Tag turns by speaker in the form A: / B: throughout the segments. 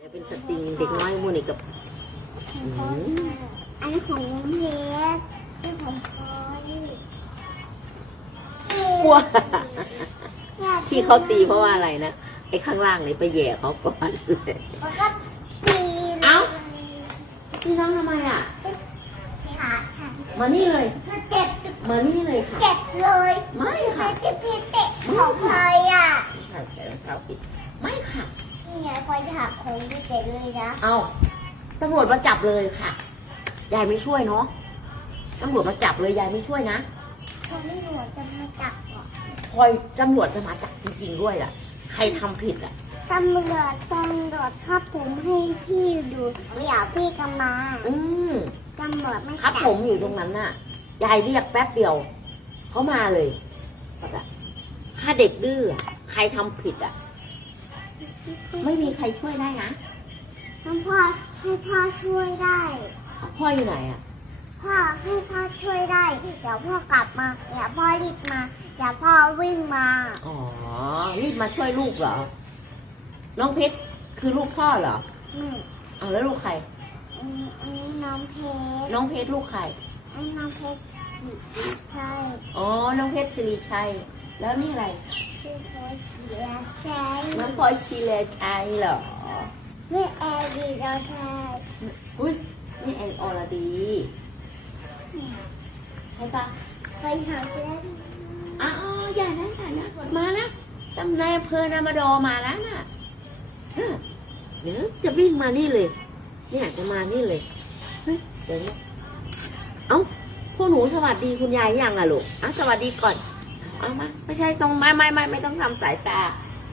A: แต่เป็นสตริงเด็กน้อยมูนี่กับ
B: อันนี้ของน้องเพชรนี่ของพลอย
A: กลัวที่เขาตีเพราะว่าอะไรนะไอ้ข้างล่างนี่ไปแหย่เขาก่อน
B: แล้วก็ตี
A: เอ้าพี่น้องทำไมอะ
B: ขาฉัน
A: มานี่เลย
B: คือเจ็บ
A: มานี่เลยค่ะ
B: เจ็บเลย
A: ไม่
B: ไม่
A: ค่ะ
B: ใช่พี่เตะของพลอยอะ
A: ค่ะใส่รองเท้าปิดไม่ค่ะ
B: นี่ไงพลอยหัก ของพี่เตะเลยนะ
A: เอาตำรวจมาจับเลยค่ะ ยายไม่ช่วยเนาะตำรวจมาจับเลยยายไม่ช่วยนะ
B: เขาไม่หลวจะมาจับหรอก
A: พลอยตำรวจจะมาจับจริงๆด้วยล่ะ ใครทำผิดอะ
B: ตำรวจตำรวจถ้าผมให้พี่ดูไม่อยากพี่ก็มา
A: อืม
B: ตำรวจไม่
A: ครับ
B: จับ
A: ผมอยู่ตรงนั้นน่ะ ยายเรียกแป๊บเดียวเขามาเลย ถ้าเด็กดื้ออะใครทำผิดอะ ไม่มีใครช่วยได้นะ
B: ให้พ่อให้พ่อช่วยได้
A: พ่ออยู่ไหนอะ
B: พ่อให้พ่อช่วยได้ เดี๋ยวพ่อกลับมาเดี๋ยวพ่อรีบมาเดี๋ยวพ่อวิ่งมา
A: อ๋อ รีบมาช่วยลูกเหรอ น้องเพชรคือลูกพ่อเหรอ
B: อืม
A: เอาแล้วลูกใคร
B: อันนี้อันนี้น้องเพชร
A: น้องเพชรลูกใคร
B: อันนี้น้องเพชรใช่
A: อ๋อ น้องเพชรสิริชัย แล้วนี่อะไร
B: คือโพสเสียใช่
A: น้องพลอยชีเลชัยเหรอ
B: ไม่แอร์ดีเราใช่
A: อุ้ยนี่เองอรดีใช่ปะ
B: ไปหาเพื่อน
A: อ๋ออย่านะอย่านะมานะตำนายอำเภอนามาดอมาแล้วน่ะเออเดี๋ยวจะวิ่งมานี่เลยเนี่ยจะมานี่เลยเฮ้ยเดี๋ยวนะเอ้าพวกหนูสวัสดีคุณยายยังอะลูกอะสวัสดีก่อน เอามาไม่ใช่ตรงไม่ไม่ไม่ไม่ต้องทำสายตา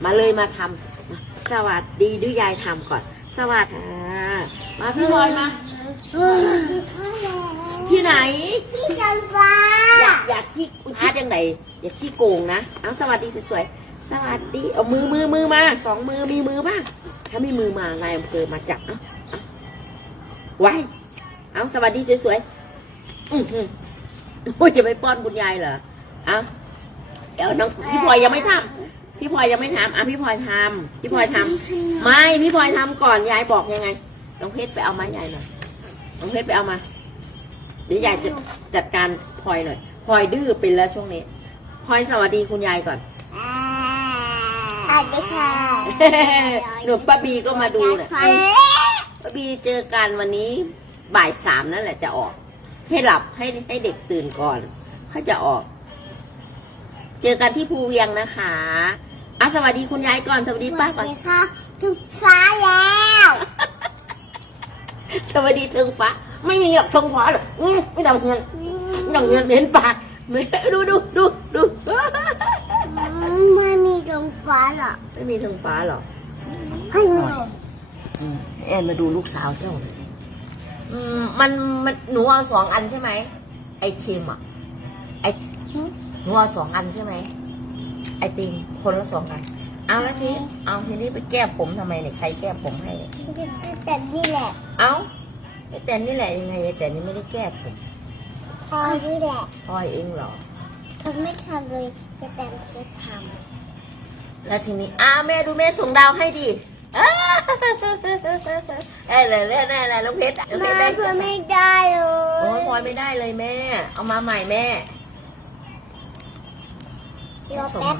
A: มาเลยมาทำมาสวัสดีดูยายทำก่อน สวัสดีค่ะมาพี่บอยมาเฮ้ย
B: พ่อแล้ว
A: ที่ไหน
B: พี่จันฟ้า
A: อยากอยากขี้อุทิศยังไงอย่าขี้โกงนะเอาสวัสดีสวยๆสวัสดีเอามือมือมือมาสองมือมีมือบ้างถ้ามีมือมานายอำเภอมาจับเอาเอาไว้เอาสวัสดีสวยๆอือหือโอ้ยจะไปป้อนบุญยายเหรอเอา เดี๋ยวน้องพี่พลอยยังไม่ทำพี่พลอยยังไม่ทำอะพี่พลอยทำพี่พลอยทำไม่พี่พลอยทำก่อนยายบอกยังไงน้องเพชรไปเอาไม้ยายหน่อยน้องเพชรไปเอามา เดี๋ยวยายจะจัดการพลอยหน่อยพลอยดื้อเป็นแล้วช่วงนี้พลอยสวัสดีคุณยายก่อน
B: สวัสดีค่ะ
A: หนูป้าบีก็มาดูเนี่ย
B: เอ๊ะ
A: ป้าบีเจอกันวันนี้บ่ายสามนั่นแหละจะออก ให้หลับให้ให้เด็กตื่นก่อนเขาจะออก เจอกันที่ภูเวียงนะคะอะสวัสดีคุณยายก่อน สวัสดีป้า
B: ส
A: ก่
B: วั
A: อ
B: ส
A: น
B: ดีค่ะถึงฟ้าแล้ว
A: สวัสดีเทิงฟ้า ไม่มีหรอกเทิงฟ้าหรอกอื้อไม่ดังเงินไม่ดังเงินเห็นปากไม่ดูดูดูดู
B: ไม่มีตรงฟ้าหรอก
A: ไม่มีเทิงฟ้าหรอก
B: ให้หนู
A: อืมแอนมาดูลูกสาวเจ้าหน่อยอืมมันมันหนูเอาสองอันใช่ไหมไอติมอะไอห นูเอาสองอันใช่ไหม ไอติมคนละสองอัน เอาแล้วทีเอาทีนี้ไปแก้ผมทำไมเนี่ยใครแก้ผมให้เนี่ย
B: แต่นี่แหละ
A: เอาไอแต่นี่แหละยังไงไอแต่นี่ไม่ได้แก้ผม
B: พอนี่แหละ
A: พ่อยเองเหรอ
B: ทำไม่ทำเลยจะแต่งจะท
A: แล้วทีนี้อ้าวแม่ดูแม่ส่งดาวให้ดิอ้าวเอ้ยเลยเลยเลยเลยลูกเพชรอะลูกำเพ
B: มา
A: ชรได้
B: เพื่อไม่ได้เล
A: โอ้ย
B: ย
A: พลอยไม่ได้เลยแม่ เอามาใหม่แม่
B: รอแป๊บ